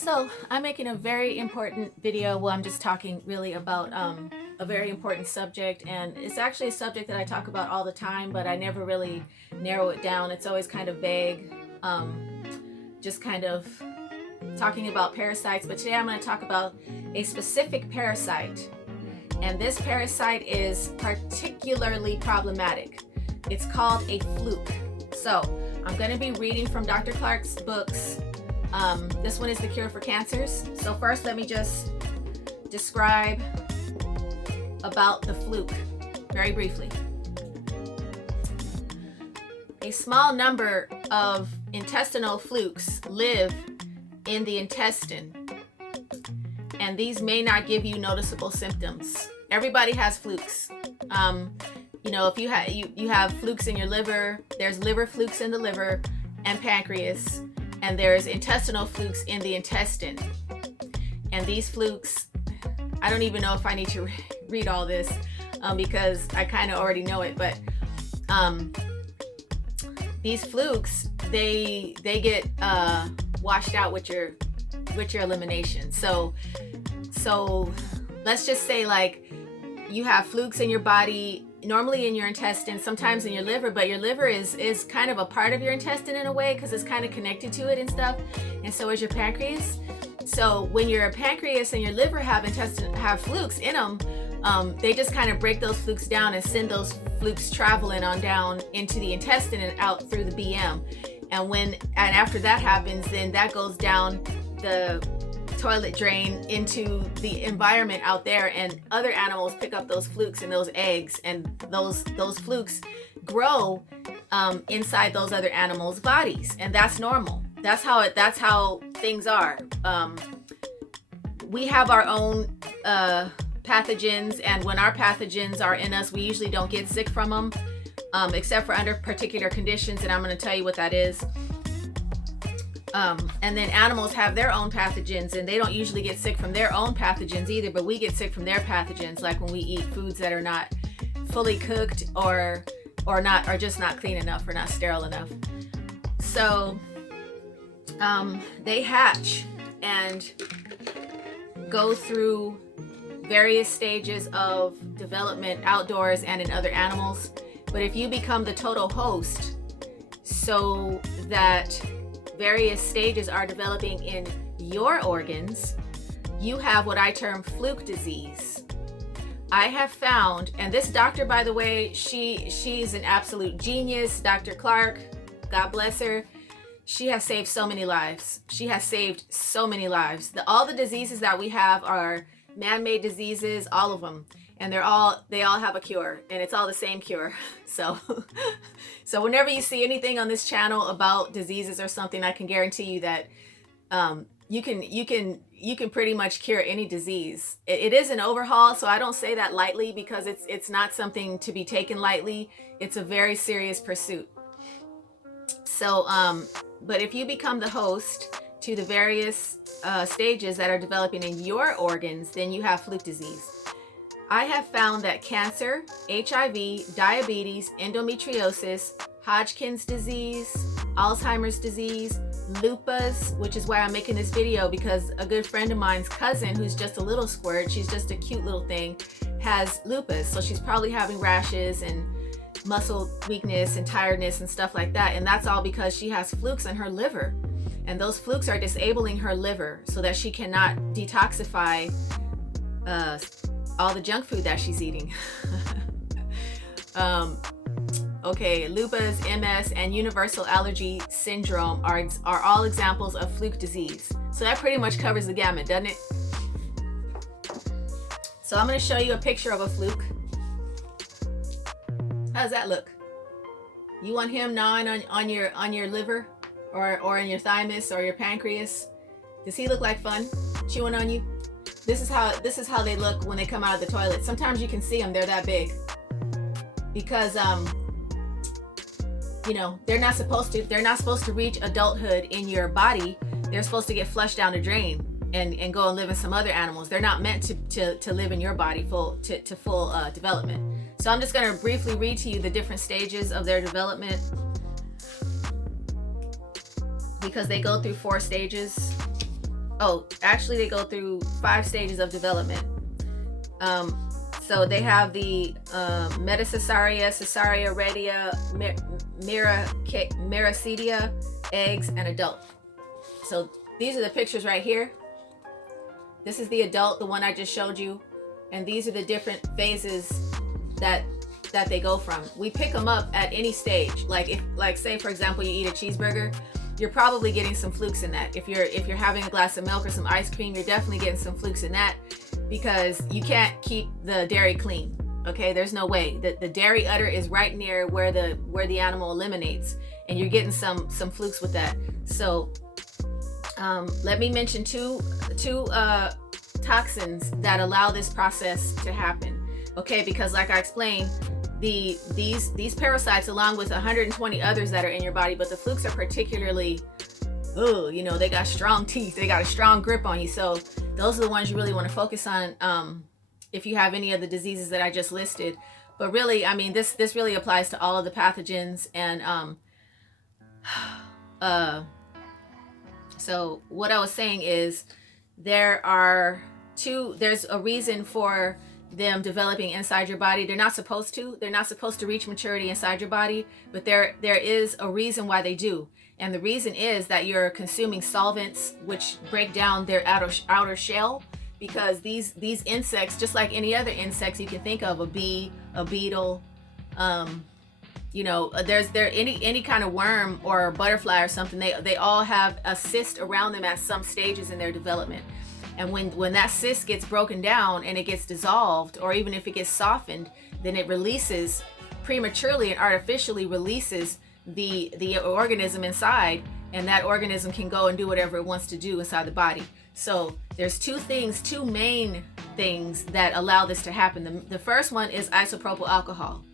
So I'm making a very important video. Well, I'm just talking really about a very important subject, and it's actually a subject that I talk about all the time, but I never really narrow it down. It's always kind of vague, just kind of talking about parasites. But today I'm going to talk about a specific parasite, and this parasite is particularly problematic. It's called a fluke. So I'm going to be reading from Dr. Clark's books. This one is The Cure for Cancers. So first, let me just describe about the fluke very briefly. A small number of intestinal flukes live in the intestine, and these may not give you noticeable symptoms. Everybody has flukes. If you have flukes in your liver, there's liver flukes in the liver and pancreas, and there's intestinal flukes in the intestine. And these flukes, I don't even know if I need to read all this because I kind of already know it, but these flukes, they get washed out with your elimination. So let's just say, like, you have flukes in your body, normally in your intestine, sometimes in your liver, but your liver is kind of a part of your intestine in a way because it's kind of connected to it and stuff, and so is your pancreas. So when your pancreas and your liver have flukes in them, they just kind of break those flukes down and send those flukes traveling on down into the intestine and out through the BM. And after that happens, then that goes down the toilet drain into the environment out there, and other animals pick up those flukes and those eggs, and those flukes grow inside those other animals' bodies, and that's normal. That's how things are. We have our own pathogens, and when our pathogens are in us, we usually don't get sick from them, except for under particular conditions, and I'm going to tell you what that is. And then animals have their own pathogens, and they don't usually get sick from their own pathogens either, but we get sick from their pathogens, like when we eat foods that are not fully cooked or just not clean enough or not sterile enough. So they hatch and go through various stages of development outdoors and in other animals. But if you become the total host, so that various stages are developing in your organs, you have what I term fluke disease. I have found, and this doctor, by the way, she's an absolute genius, Dr. Clark, God bless her. She has saved so many lives. She has saved so many lives. All the diseases that we have are man-made diseases, all of them. And they all have a cure, and it's all the same cure. So whenever you see anything on this channel about diseases or something, I can guarantee you that you can pretty much cure any disease. It is an overhaul, so I don't say that lightly, because it's not something to be taken lightly. It's a very serious pursuit. So, but if you become the host to the various stages that are developing in your organs, then you have fluke disease. I have found that cancer, HIV, diabetes, endometriosis, Hodgkin's disease, Alzheimer's disease, lupus, which is why I'm making this video, because a good friend of mine's cousin, who's just a little squirt, she's just a cute little thing, has lupus. So she's probably having rashes and muscle weakness and tiredness and stuff like that. And that's all because she has flukes in her liver. And those flukes are disabling her liver so that she cannot detoxify all the junk food that she's eating. Okay, lupus, MS, and universal allergy syndrome are all examples of fluke disease. So that pretty much covers the gamut, doesn't it? So I'm going to show you a picture of a fluke. How does that look? You want him gnawing on your liver or in your thymus or your pancreas? Does he look like fun? Chewing on you? This is how they look when they come out of the toilet. Sometimes you can see them; they're that big, because they're not supposed to reach adulthood in your body. They're supposed to get flushed down the drain and go and live in some other animals. They're not meant to live in your body full development. So I'm just going to briefly read to you the different stages of their development, because they go through 4 stages. oh, actually they go through 5 stages of development. So they have the metacesaria, cesaria, redia, meracedia, eggs, and adult. So these are the pictures right here. This is the adult, the one I just showed you, and these are the different phases that they go from. We pick them up at any stage. Like say for example you eat a cheeseburger, you're probably getting some Flukes in that. If you're having a glass of milk or some ice cream, you're definitely getting some Flukes in that, because you can't keep the dairy clean. Okay, there's no way. The dairy udder is right near where the animal eliminates, and you're getting some Flukes with that. So let me mention two toxins that allow this process to happen. Okay, because like I explained, these parasites, along with 120 others that are in your body, but the Flukes are particularly, they got strong teeth, they got a strong grip on you. So those are the ones you really want to focus on if you have any of the diseases that I just listed. But really, I mean, this really applies to all of the pathogens. And so what I was saying is there's a reason for them developing inside your body. They're not supposed to reach maturity inside your body, but there is a reason why they do. And the reason is that you're consuming solvents which break down their outer shell, because these insects, just like any other insects you can think of, a bee, a beetle, there's any kind of worm or butterfly or something, they all have a cyst around them at some stages in their development. And when that cyst gets broken down and it gets dissolved, or even if it gets softened, then it releases prematurely and artificially releases the organism inside, and that organism can go and do whatever it wants to do inside the body. So there's two main things that allow this to happen. The first one is isopropyl alcohol.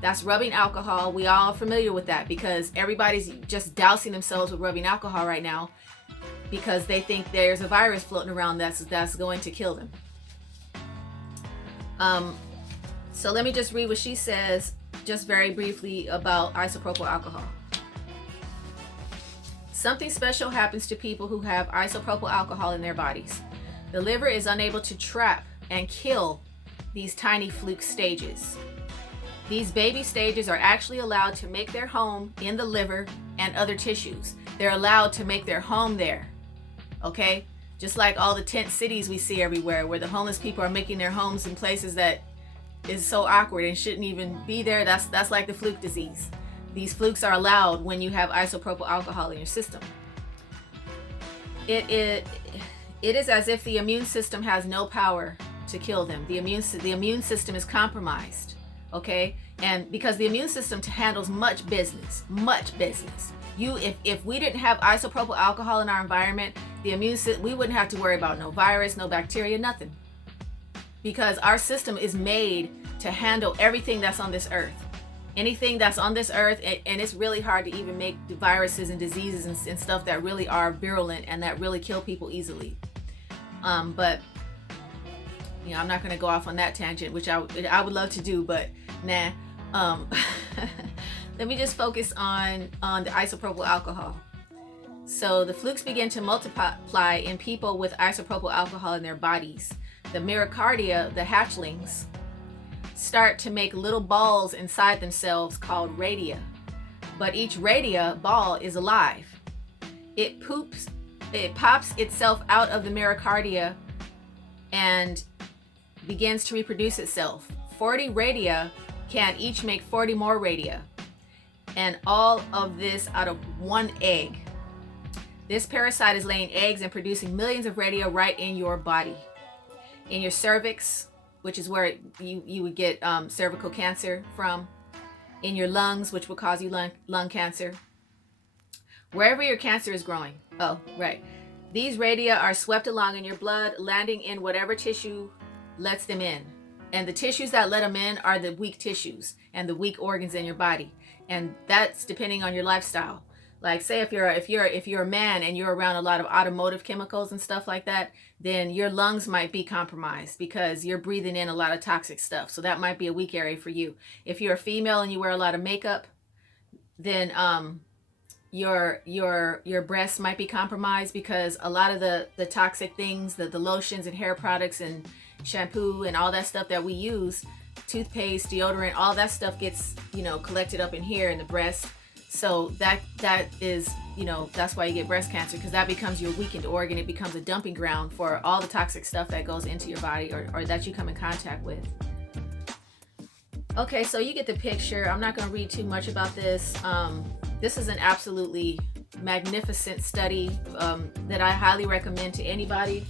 That's rubbing alcohol. We all are familiar with that because everybody's just dousing themselves with rubbing alcohol right now, because they think there's a virus floating around that's going to kill them. So let me just read what she says just very briefly about isopropyl alcohol. Something special happens to people who have isopropyl alcohol in their bodies. The liver is unable to trap and kill these tiny Fluke stages. These baby stages are actually allowed to make their home in the liver and other tissues. They're allowed to make their home there. Okay? Just like all the tent cities we see everywhere, where the homeless people are making their homes in places that is so awkward and shouldn't even be there. That's like the Fluke disease. These Flukes are allowed when you have isopropyl alcohol in your system. It is as if the immune system has no power to kill them. The immune system is compromised. Okay? And because the immune system handles much business. If we didn't have isopropyl alcohol in our environment, we wouldn't have to worry about no virus, no bacteria, nothing. Because our system is made to handle everything that's on this earth. Anything that's on this earth, and it's really hard to even make viruses and diseases and stuff that really are virulent and that really kill people easily. But I'm not going to go off on that tangent, which I would love to do, but nah. Let me just focus on the isopropyl alcohol. So the Flukes begin to multiply in people with isopropyl alcohol in their bodies. The myocardia, the hatchlings, start to make little balls inside themselves called radia. But each radia ball is alive. It pops itself out of the myocardia and begins to reproduce itself. 40 radia can each make 40 more radia. And all of this out of one egg. This parasite is laying eggs and producing millions of radia right in your body. In your cervix, which is where you would get cervical cancer from. In your lungs, which will cause you lung cancer. Wherever your cancer is growing. Oh, right. These radia are swept along in your blood, landing in whatever tissue lets them in. And the tissues that let them in are the weak tissues and the weak organs in your body. And that's depending on your lifestyle. Like say if you're a man and you're around a lot of automotive chemicals and stuff like that, then your lungs might be compromised because you're breathing in a lot of toxic stuff. So that might be a weak area for you. If you're a female and you wear a lot of makeup, then your breasts might be compromised, because a lot of the toxic things, the lotions and hair products and shampoo and all that stuff that we use, toothpaste, deodorant, all that stuff gets, you know, collected up in here in the breast. So that is, you know, that's why you get breast cancer, because that becomes your weakened organ. It becomes a dumping ground for all the toxic stuff that goes into your body, or that you come in contact with. Okay, so you get the picture. I'm not going to read too much about this. This is an absolutely magnificent study that I highly recommend to anybody.